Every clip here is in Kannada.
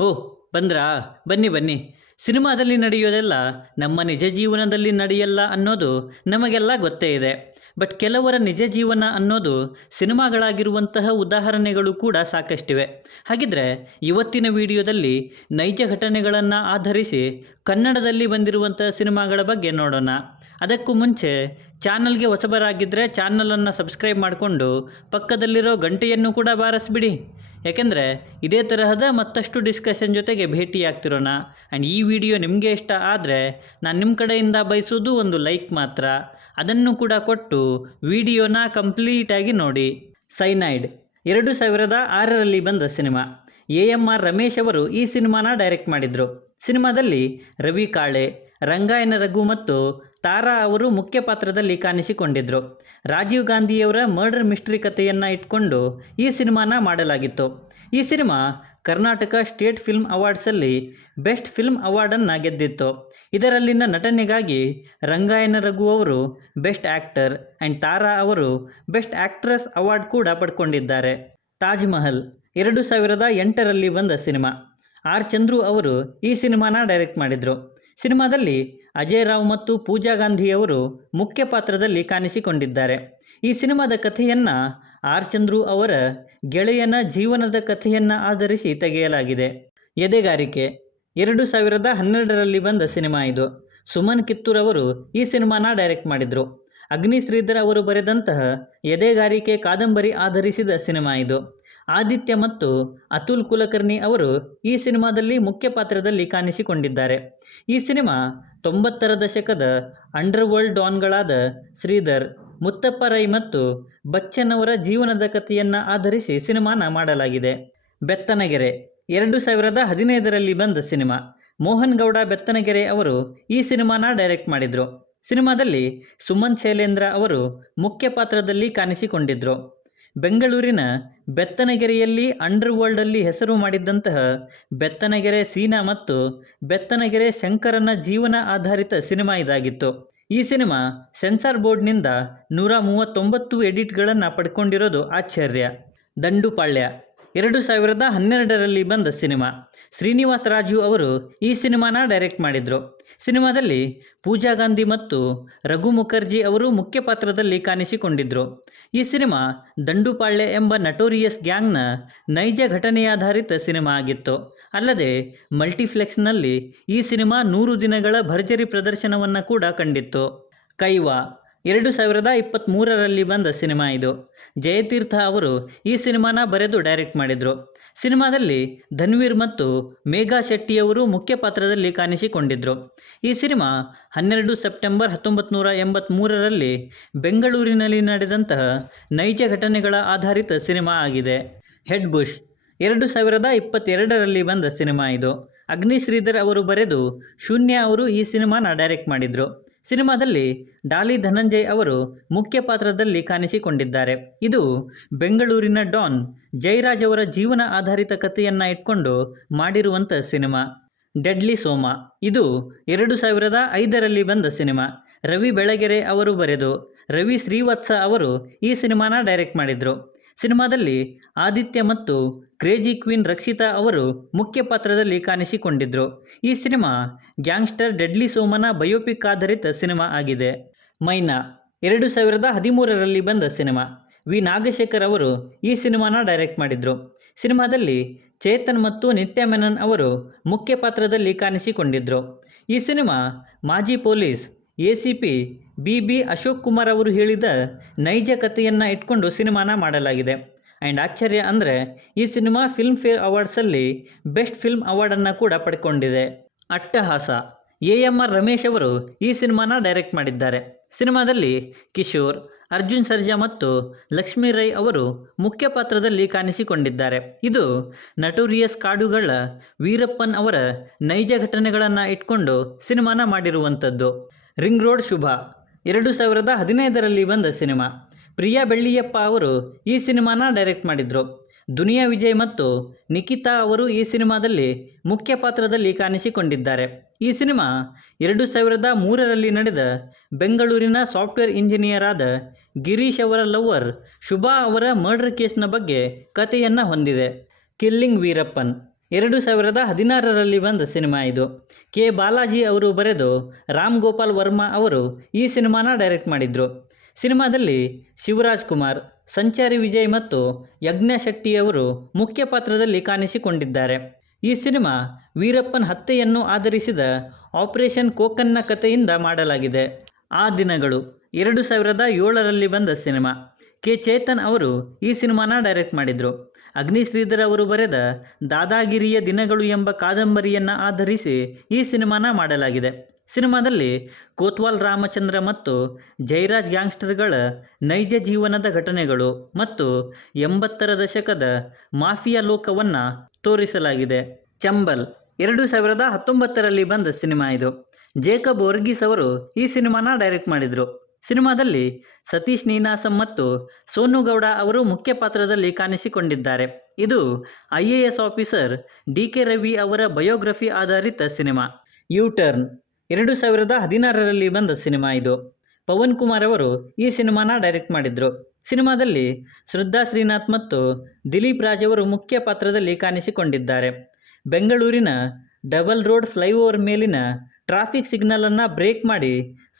ಓಹ್! ಬಂದ್ರಾ? ಬನ್ನಿ ಬನ್ನಿ. ಸಿನಿಮಾದಲ್ಲಿ ನಡೆಯೋದೆಲ್ಲ ನಮ್ಮ ನಿಜ ಜೀವನದಲ್ಲಿ ನಡೆಯಲ್ಲ ಅನ್ನೋದು ನಮಗೆಲ್ಲ ಗೊತ್ತೇ ಇದೆ. ಬಟ್ ಕೆಲವರ ನಿಜ ಜೀವನ ಅನ್ನೋದು ಸಿನಿಮಾಗಳಾಗಿರುವಂತಹ ಉದಾಹರಣೆಗಳು ಕೂಡ ಸಾಕಷ್ಟಿವೆ. ಹಾಗಿದ್ರೆ ಇವತ್ತಿನ ವಿಡಿಯೋದಲ್ಲಿ ನೈಜ ಘಟನೆಗಳನ್ನು ಆಧರಿಸಿ ಕನ್ನಡದಲ್ಲಿ ಬಂದಿರುವಂತಹ ಸಿನಿಮಾಗಳ ಬಗ್ಗೆ ನೋಡೋಣ. ಅದಕ್ಕೂ ಮುಂಚೆ ಚಾನಲ್ಗೆ ಹೊಸಬರಾಗಿದ್ದರೆ ಚಾನಲನ್ನು ಸಬ್ಸ್ಕ್ರೈಬ್ ಮಾಡಿಕೊಂಡು ಪಕ್ಕದಲ್ಲಿರೋ ಗಂಟೆಯನ್ನು ಕೂಡ ಬಾರಿಸ್ಬಿಡಿ. ಯಾಕೆಂದರೆ ಇದೇ ತರಹದ ಮತ್ತಷ್ಟು ಡಿಸ್ಕಷನ್ ಜೊತೆಗೆ ಭೇಟಿಯಾಗ್ತಿರೋಣ. ಆ್ಯಂಡ್ ಈ ವಿಡಿಯೋ ನಿಮಗೆ ಇಷ್ಟ ಆದರೆ ನಾನು ನಿಮ್ಮ ಕಡೆಯಿಂದ ಬಯಸೋದು ಒಂದು ಲೈಕ್ ಮಾತ್ರ. ಅದನ್ನು ಕೂಡ ಕೊಟ್ಟು ವಿಡಿಯೋನ ಕಂಪ್ಲೀಟಾಗಿ ನೋಡಿ. ಸೈನೈಡ್ 2006ರಲ್ಲಿ ಬಂದ ಸಿನಿಮಾ. AMR ರಮೇಶ್ ಅವರು ಈ ಸಿನಿಮಾನ ಡೈರೆಕ್ಟ್ ಮಾಡಿದರು. ಸಿನಿಮಾದಲ್ಲಿ ರವಿ ಕಾಳೆ, ರಂಗಾಯಣ ರಘು ಮತ್ತು ತಾರಾ ಅವರು ಮುಖ್ಯ ಪಾತ್ರದಲ್ಲಿ ಕಾಣಿಸಿಕೊಂಡಿದ್ದರು. ರಾಜೀವ್ ಗಾಂಧಿಯವರ ಮರ್ಡರ್ ಮಿಸ್ಟ್ರಿ ಕಥೆಯನ್ನು ಇಟ್ಕೊಂಡು ಈ ಸಿನಿಮಾನ ಮಾಡಲಾಗಿತ್ತು. ಈ ಸಿನಿಮಾ ಕರ್ನಾಟಕ ಸ್ಟೇಟ್ ಫಿಲ್ಮ್ ಅವಾರ್ಡ್ಸಲ್ಲಿ ಬೆಸ್ಟ್ ಫಿಲ್ಮ್ ಅವಾರ್ಡನ್ನು ಗೆದ್ದಿತ್ತು. ಇದರಲ್ಲಿನ ನಟನೆಗಾಗಿ ರಂಗಾಯಣ ರಘು ಅವರು ಬೆಸ್ಟ್ ಆ್ಯಕ್ಟರ್ ಆ್ಯಂಡ್ ತಾರಾ ಅವರು ಬೆಸ್ಟ್ ಆ್ಯಕ್ಟ್ರೆಸ್ ಅವಾರ್ಡ್ ಕೂಡ ಪಡ್ಕೊಂಡಿದ್ದಾರೆ. ತಾಜ್ ಮಹಲ್ 2008ರಲ್ಲಿ ಬಂದ ಸಿನಿಮಾ. R. ಚಂದ್ರು ಅವರು ಈ ಸಿನಿಮಾನ ಡೈರೆಕ್ಟ್ ಮಾಡಿದರು. ಸಿನಿಮಾದಲ್ಲಿ ಅಜಯ್ ರಾವ್ ಮತ್ತು ಪೂಜಾ ಗಾಂಧಿಯವರು ಮುಖ್ಯ ಪಾತ್ರದಲ್ಲಿ ಕಾಣಿಸಿಕೊಂಡಿದ್ದಾರೆ. ಈ ಸಿನಿಮಾದ ಕಥೆಯನ್ನು R. ಚಂದ್ರು ಅವರ ಗೆಳೆಯನ ಜೀವನದ ಕಥೆಯನ್ನು ಆಧರಿಸಿ ತೆಗೆಯಲಾಗಿದೆ. ಎದೆಗಾರಿಕೆ 2012ರಲ್ಲಿ ಬಂದ ಸಿನಿಮಾ ಇದು. ಸುಮನ್ ಕಿತ್ತೂರ್ ಅವರು ಈ ಸಿನಿಮಾನ ಡೈರೆಕ್ಟ್ ಮಾಡಿದರು. ಅಗ್ನಿ ಶ್ರೀಧರ್ ಅವರು ಬರೆದಂತಹ ಎದೆಗಾರಿಕೆ ಕಾದಂಬರಿ ಆಧರಿಸಿದ ಸಿನಿಮಾ ಇದು. ಆದಿತ್ಯ ಮತ್ತು ಅತುಲ್ ಕುಲಕರ್ಣಿ ಅವರು ಈ ಸಿನಿಮಾದಲ್ಲಿ ಮುಖ್ಯ ಪಾತ್ರದಲ್ಲಿ ಕಾಣಿಸಿಕೊಂಡಿದ್ದಾರೆ. ಈ ಸಿನಿಮಾ 90ರ ದಶಕದ ಅಂಡರ್ ವರ್ಲ್ಡ್ ಡಾನ್ಗಳಾದ ಶ್ರೀಧರ್, ಮುತ್ತಪ್ಪ ರೈ ಮತ್ತು ಬಚ್ಚನ್ ಅವರ ಜೀವನದ ಕಥೆಯನ್ನು ಆಧರಿಸಿ ಸಿನಿಮಾನ ಮಾಡಲಾಗಿದೆ. ಬೆತ್ತನಗೆರೆ 2015ರಲ್ಲಿ ಬಂದ ಸಿನಿಮಾ. ಮೋಹನ್ ಗೌಡ ಬೆತ್ತನಗೆರೆ ಅವರು ಈ ಸಿನಿಮಾನ ಡೈರೆಕ್ಟ್ ಮಾಡಿದರು. ಸಿನಿಮಾದಲ್ಲಿ ಸುಮನ್ ಶೈಲೇಂದ್ರ ಅವರು ಮುಖ್ಯ ಪಾತ್ರದಲ್ಲಿ ಕಾಣಿಸಿಕೊಂಡಿದ್ದರು. ಬೆಂಗಳೂರಿನ ಬೆತ್ತನಗೆರೆಯಲ್ಲಿ ಅಂಡರ್ ವರ್ಲ್ಡಲ್ಲಿ ಹೆಸರು ಮಾಡಿದ್ದಂತಹ ಬೆತ್ತನಗೆರೆ ಸೀನಾ ಮತ್ತು ಬೆತ್ತನಗೆರೆ ಶಂಕರನ ಜೀವನ ಆಧಾರಿತ ಸಿನಿಮಾ ಇದಾಗಿತ್ತು. ಈ ಸಿನಿಮಾ ಸೆನ್ಸಾರ್ ಬೋರ್ಡ್ನಿಂದ 139 ಎಡಿಟ್ಗಳನ್ನು ಪಡ್ಕೊಂಡಿರೋದು ಆಶ್ಚರ್ಯ. ದಂಡುಪಾಳ್ಯ 2012ರಲ್ಲಿ ಬಂದ ಸಿನಿಮಾ. ಶ್ರೀನಿವಾಸ್ ರಾಜು ಅವರು ಈ ಸಿನಿಮಾನ ಡೈರೆಕ್ಟ್ ಮಾಡಿದರು. ಸಿನಿಮಾದಲ್ಲಿ ಪೂಜಾ ಗಾಂಧಿ ಮತ್ತು ರಘು ಮುಖರ್ಜಿ ಅವರು ಮುಖ್ಯ ಪಾತ್ರದಲ್ಲಿ ಕಾಣಿಸಿಕೊಂಡಿದ್ದರು. ಈ ಸಿನಿಮಾ ದಂಡುಪಾಳ್ಯ ಎಂಬ ನಟೋರಿಯಸ್ ಗ್ಯಾಂಗ್ನ ನೈಜ ಘಟನೆಯಾಧಾರಿತ ಸಿನಿಮಾ ಆಗಿತ್ತು. ಅಲ್ಲದೆ ಮಲ್ಟಿಪ್ಲೆಕ್ಸ್ನಲ್ಲಿ ಈ ಸಿನಿಮಾ 100 ದಿನಗಳ ಭರ್ಜರಿ ಪ್ರದರ್ಶನವನ್ನು ಕೂಡ ಕಂಡಿತ್ತು. ಕೈವಾ 2023ರಲ್ಲಿ ಬಂದ ಸಿನಿಮಾ ಇದು. ಜಯತೀರ್ಥ ಅವರು ಈ ಸಿನಿಮಾನ ಬರೆದು ಡೈರೆಕ್ಟ್ ಮಾಡಿದರು. ಸಿನಿಮಾದಲ್ಲಿ ಧನ್ವೀರ್ ಮತ್ತು ಮೇಘಾ ಶೆಟ್ಟಿಯವರು ಮುಖ್ಯ ಪಾತ್ರದಲ್ಲಿ ಕಾಣಿಸಿಕೊಂಡಿದ್ದರು. ಈ ಸಿನಿಮಾ 12 ಸೆಪ್ಟೆಂಬರ್ 1983ರಲ್ಲಿ ಬೆಂಗಳೂರಿನಲ್ಲಿ ನಡೆದಂತಹ ನೈಜ ಘಟನೆಗಳ ಆಧಾರಿತ ಸಿನಿಮಾ ಆಗಿದೆ. ಹೆಡ್ ಬುಷ್ 2022ರಲ್ಲಿ ಬಂದ ಸಿನಿಮಾ ಇದು. ಅಗ್ನಿ ಶ್ರೀಧರ್ ಅವರು ಬರೆದು ಶೂನ್ಯ ಅವರು ಈ ಸಿನಿಮಾನ ಡೈರೆಕ್ಟ್ ಮಾಡಿದರು. ಸಿನಿಮಾದಲ್ಲಿ ಡಾಲಿ ಧನಂಜಯ್ ಅವರು ಮುಖ್ಯ ಪಾತ್ರದಲ್ಲಿ ಕಾಣಿಸಿಕೊಂಡಿದ್ದಾರೆ. ಇದು ಬೆಂಗಳೂರಿನ ಡಾನ್ ಜಯರಾಜ್ ಅವರ ಜೀವನ ಆಧಾರಿತ ಕಥೆಯನ್ನು ಇಟ್ಕೊಂಡು ಮಾಡಿರುವಂಥ ಸಿನಿಮಾ. ಡೆಡ್ಲಿ ಸೋಮ ಇದು 2005ರಲ್ಲಿ ಬಂದ ಸಿನಿಮಾ. ರವಿ ಬೆಳಗೆರೆ ಅವರು ಬರೆದು ರವಿ ಶ್ರೀವತ್ಸ ಅವರು ಈ ಸಿನಿಮಾನ ಡೈರೆಕ್ಟ್ ಮಾಡಿದರು. ಸಿನಿಮಾದಲ್ಲಿ ಆದಿತ್ಯ ಮತ್ತು ಕ್ರೇಜಿ ಕ್ವೀನ್ ರಕ್ಷಿತಾ ಅವರು ಮುಖ್ಯ ಪಾತ್ರದಲ್ಲಿ ಕಾಣಿಸಿಕೊಂಡಿದ್ದರು. ಈ ಸಿನಿಮಾ ಗ್ಯಾಂಗ್ಸ್ಟರ್ ಡೆಡ್ಲಿ ಸೋಮನ ಬಯೋಪಿಕ್ ಆಧಾರಿತ ಸಿನಿಮಾ ಆಗಿದೆ. ಮೈನಾ 2013ರಲ್ಲಿ ಬಂದ ಸಿನಿಮಾ. ವಿ ನಾಗಶೇಖರ್ ಅವರು ಈ ಸಿನಿಮಾನ ಡೈರೆಕ್ಟ್ ಮಾಡಿದರು. ಸಿನಿಮಾದಲ್ಲಿ ಚೇತನ್ ಮತ್ತು ನಿತ್ಯ ಮೆನನ್ ಅವರು ಮುಖ್ಯ ಪಾತ್ರದಲ್ಲಿ ಕಾಣಿಸಿಕೊಂಡಿದ್ದರು. ಈ ಸಿನಿಮಾ ಮಾಜಿ police ACP BB Ashok Kumar ಅವರು ಹೇಳಿದ ನೈಜ ಕಥೆಯನ್ನು ಇಟ್ಕೊಂಡು ಸಿನಿಮಾನ ಮಾಡಲಾಗಿದೆ. ಆ್ಯಂಡ್ ಆಶ್ಚರ್ಯ ಅಂದರೆ ಈ ಸಿನಿಮಾ ಫಿಲ್ಮ್ ಫೇರ್ ಅವಾರ್ಡ್ಸಲ್ಲಿ ಬೆಸ್ಟ್ ಫಿಲ್ಮ್ ಅವಾರ್ಡನ್ನು ಕೂಡ ಪಡ್ಕೊಂಡಿದೆ. ಅಟ್ಟಹಾಸ AMR ರಮೇಶ್ ಅವರು ಈ ಸಿನಿಮಾನ ಡೈರೆಕ್ಟ್ ಮಾಡಿದ್ದಾರೆ. ಸಿನಿಮಾದಲ್ಲಿ ಕಿಶೋರ್, ಅರ್ಜುನ್ ಸರ್ಜಾ ಮತ್ತು ಲಕ್ಷ್ಮೀ ರೈ ಅವರು ಮುಖ್ಯ ಪಾತ್ರದಲ್ಲಿ ಕಾಣಿಸಿಕೊಂಡಿದ್ದಾರೆ. ಇದು ನಟೋರಿಯಸ್ ಕಾಡುಗಳ ವೀರಪ್ಪನ್ ಅವರ ನೈಜ ಘಟನೆಗಳನ್ನು ಇಟ್ಕೊಂಡು ಸಿನಿಮಾನ ಮಾಡಿರುವಂಥದ್ದು. ರಿಂಗ್ ರೋಡ್ ಶುಭ 2015ರಲ್ಲಿ ಬಂದ ಸಿನಿಮಾ. ಪ್ರಿಯಾ ಬೆಳ್ಳಿಯಪ್ಪ ಅವರು ಈ ಸಿನಿಮಾನ ಡೈರೆಕ್ಟ್ ಮಾಡಿದರು. ದುನಿಯಾ ವಿಜಯ್ ಮತ್ತು ನಿಖಿತಾ ಅವರು ಈ ಸಿನಿಮಾದಲ್ಲಿ ಮುಖ್ಯ ಪಾತ್ರದಲ್ಲಿ ಕಾಣಿಸಿಕೊಂಡಿದ್ದಾರೆ. ಈ ಸಿನಿಮಾ 2003ರಲ್ಲಿ ನಡೆದ ಬೆಂಗಳೂರಿನ ಸಾಫ್ಟ್ವೇರ್ ಇಂಜಿನಿಯರ್ ಆದ ಗಿರೀಶ್ ಅವರ ಲವ್ವರ್ ಶುಭಾ ಅವರ ಮರ್ಡರ್ ಕೇಸ್ನ ಬಗ್ಗೆ ಕಥೆಯನ್ನು ಹೊಂದಿದೆ. ಕಿಲ್ಲಿಂಗ್ ವೀರಪ್ಪನ್ 2016ರಲ್ಲಿ ಬಂದ ಸಿನಿಮಾ ಇದು. ಕೆ. ಬಾಲಾಜಿ ಅವರು ಬರೆದು ರಾಮ್ ಗೋಪಾಲ್ ವರ್ಮಾ ಅವರು ಈ ಸಿನಿಮಾನ ಡೈರೆಕ್ಟ್ ಮಾಡಿದರು. ಸಿನಿಮಾದಲ್ಲಿ ಶಿವರಾಜ್ ಕುಮಾರ್, ಸಂಚಾರಿ ವಿಜಯ್ ಮತ್ತು ಯಜ್ಞ ಶೆಟ್ಟಿ ಅವರು ಮುಖ್ಯ ಪಾತ್ರದಲ್ಲಿ ಕಾಣಿಸಿಕೊಂಡಿದ್ದಾರೆ. ಈ ಸಿನಿಮಾ ವೀರಪ್ಪನ್ ಹತ್ಯೆಯನ್ನು ಆಧರಿಸಿದ ಆಪರೇಷನ್ ಕೋಕನ್ನ ಕಥೆಯಿಂದ ಮಾಡಲಾಗಿದೆ. ಆ ದಿನಗಳು 2007ರಲ್ಲಿ ಬಂದ ಸಿನಿಮಾ. ಕೆ. ಚೇತನ್ ಅವರು ಈ ಸಿನಿಮಾನ ಡೈರೆಕ್ಟ್ ಮಾಡಿದರು. ಅಗ್ನಿ ಶ್ರೀಧರ್ ಅವರು ಬರೆದ ದಾದಾಗಿರಿಯ ದಿನಗಳು ಎಂಬ ಕಾದಂಬರಿಯನ್ನು ಆಧರಿಸಿ ಈ ಸಿನಿಮಾನ ಮಾಡಲಾಗಿದೆ. ಸಿನಿಮಾದಲ್ಲಿ ಕೋತ್ವಾಲ್ ರಾಮಚಂದ್ರ ಮತ್ತು ಜೈರಾಜ್ ಗ್ಯಾಂಗ್ಸ್ಟರ್ಗಳ ನೈಜ ಜೀವನದ ಘಟನೆಗಳು ಮತ್ತು 80ರ ದಶಕದ ಮಾಫಿಯಾ ಲೋಕವನ್ನು ತೋರಿಸಲಾಗಿದೆ. ಚಂಬಲ್ 2019ರಲ್ಲಿ ಬಂದ ಸಿನಿಮಾ ಇದು. ಜೇಕಬ್ ವರ್ಗೀಸ್ ಅವರು ಈ ಸಿನಿಮಾನ ಡೈರೆಕ್ಟ್ ಮಾಡಿದರು. ಸಿನಿಮಾದಲ್ಲಿ ಸತೀಶ್ ನೀನಾಸಂ ಮತ್ತು ಸೋನು ಗೌಡ ಅವರು ಮುಖ್ಯ ಪಾತ್ರದಲ್ಲಿ ಕಾಣಿಸಿಕೊಂಡಿದ್ದಾರೆ. ಇದು IAS ಆಫೀಸರ್ DK ರವಿ ಅವರ ಬಯೋಗ್ರಫಿ ಆಧಾರಿತ ಸಿನಿಮಾ. ಯು ಟರ್ನ್ 2016ರಲ್ಲಿ ಬಂದ ಸಿನಿಮಾ ಇದು. ಪವನ್ ಕುಮಾರ್ ಅವರು ಈ ಸಿನಿಮಾನ ಡೈರೆಕ್ಟ್ ಮಾಡಿದರು. ಸಿನಿಮಾದಲ್ಲಿ ಶ್ರದ್ಧಾ ಶ್ರೀನಾಥ್ ಮತ್ತು ದಿಲೀಪ್ ರಾಜ್ ಅವರು ಮುಖ್ಯ ಪಾತ್ರದಲ್ಲಿ ಕಾಣಿಸಿಕೊಂಡಿದ್ದಾರೆ. ಬೆಂಗಳೂರಿನ ಡಬಲ್ ರೋಡ್ ಫ್ಲೈಓವರ್ ಮೇಲಿನ ಟ್ರಾಫಿಕ್ ಸಿಗ್ನಲನ್ನು ಬ್ರೇಕ್ ಮಾಡಿ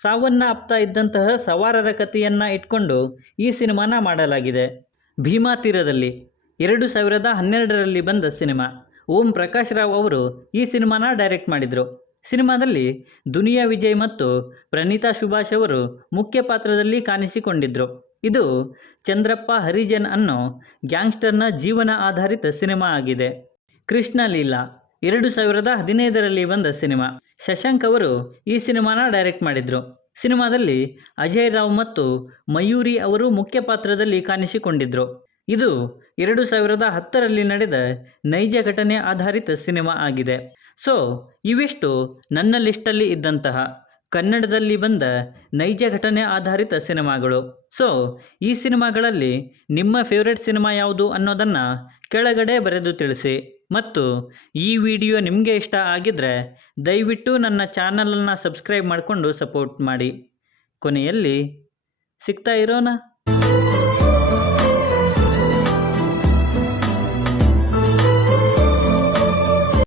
ಸಾವನ್ನಪ್ತಾ ಇದ್ದಂತಹ ಸವಾರರ ಕಥೆಯನ್ನು ಇಟ್ಕೊಂಡು ಈ ಸಿನಿಮಾನ ಮಾಡಲಾಗಿದೆ. ಭೀಮಾ ತೀರದಲ್ಲಿ 2012ರಲ್ಲಿ ಬಂದ ಸಿನಿಮಾ. ಓಂ ಪ್ರಕಾಶ್ ರಾವ್ ಅವರು ಈ ಸಿನಿಮಾನ ಡೈರೆಕ್ಟ್ ಮಾಡಿದರು. ಸಿನಿಮಾದಲ್ಲಿ ದುನಿಯಾ ವಿಜಯ್ ಮತ್ತು ಪ್ರಣೀತಾ ಸುಭಾಷ್ ಅವರು ಮುಖ್ಯ ಪಾತ್ರದಲ್ಲಿ ಕಾಣಿಸಿಕೊಂಡಿದ್ದರು. ಇದು ಚಂದ್ರಪ್ಪ ಹರಿಜನ್ ಅನ್ನೋ ಗ್ಯಾಂಗ್ಸ್ಟರ್ನ ಜೀವನ ಆಧಾರಿತ ಸಿನಿಮಾ ಆಗಿದೆ. ಕೃಷ್ಣ ಲೀಲಾ 2015ರಲ್ಲಿ ಬಂದ ಸಿನಿಮಾ. ಶಶಾಂಕ್ ಅವರು ಈ ಸಿನಿಮಾನ ಡೈರೆಕ್ಟ್ ಮಾಡಿದರು. ಸಿನಿಮಾದಲ್ಲಿ ಅಜಯ್ ರಾವ್ ಮತ್ತು ಮಯೂರಿ ಅವರು ಮುಖ್ಯ ಪಾತ್ರದಲ್ಲಿ ಕಾಣಿಸಿಕೊಂಡಿದ್ದರು. ಇದು 2010ರಲ್ಲಿ ನಡೆದ ನೈಜ ಘಟನೆ ಆಧಾರಿತ ಸಿನಿಮಾ ಆಗಿದೆ. ಸೊ ಇವಿಷ್ಟು ನನ್ನ ಲಿಸ್ಟಲ್ಲಿ ಇದ್ದಂತಹ ಕನ್ನಡದಲ್ಲಿ ಬಂದ ನೈಜ ಘಟನೆ ಆಧಾರಿತ ಸಿನಿಮಾಗಳು. ಸೊ ಈ ಸಿನಿಮಾಗಳಲ್ಲಿ ನಿಮ್ಮ ಫೇವ್ರೆಟ್ ಸಿನಿಮಾ ಯಾವುದು ಅನ್ನೋದನ್ನು ಕೆಳಗಡೆ ಬರೆದು ತಿಳಿಸಿ. ಮತ್ತು ಈ ವಿಡಿಯೋ ನಿಮಗೆ ಇಷ್ಟ ಆಗಿದ್ದರೆ ದಯವಿಟ್ಟು ನನ್ನ ಚಾನಲನ್ನು ಸಬ್ಸ್ಕ್ರೈಬ್ ಮಾಡಿಕೊಂಡು ಸಪೋರ್ಟ್ ಮಾಡಿ. ಕೊನೆಯಲ್ಲಿ ಸಿಗ್ತಾ ಇರೋಣ.